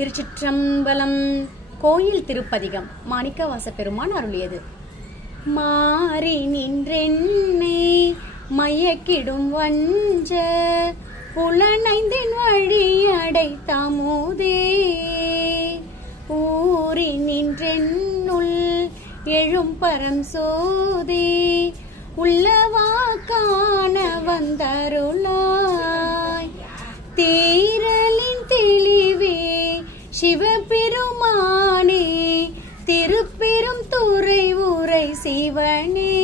திருச்சிற்றம்பலம். கோயில் திருப்பதிகம் மாணிக்கவாச பெருமான் அருளியது. மாறி நின்றென்னை மயக்கிடும் வஞ்ச புலனைந்தின் வழி அடைத்தாமுதே, ஊறி நின்றென்னுள் எழும் பரம் சோதி உள்ளவா காண வந்தருளாய், தீரலின் தெளிவே சிவபெருமானே திருப்பெரும் துறை உரை சிவனே,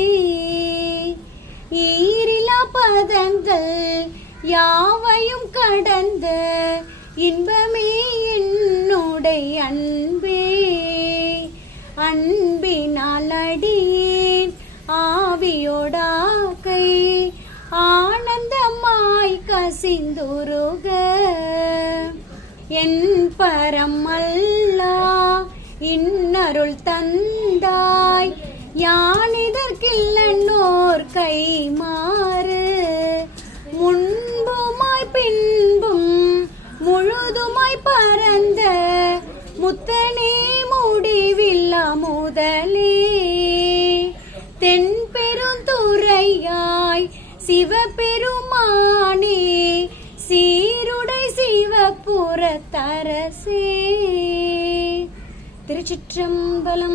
ஈரிலா பதங்கள் யாவையும் கடந்த இன்பமே என்னுடைய அன்பே, அன்பினால் அடியேன் ஆவியோடாக்கை ஆனந்தமாய் கசிந்துருக, என் பரமல்லா இன்னருள் தந்தாய் யானிதற்கில்லன்னோர் கைமாறு, முன்புமாய் பின்பும் முழுதுமாய் பரந்த முத்தனே முடிவில்லா முதலே, தென் பெருந்துறையாய் சிவபெருமானே சீருடை சிவபுரத்தரசே. திருச்சிற்றம்பலம்.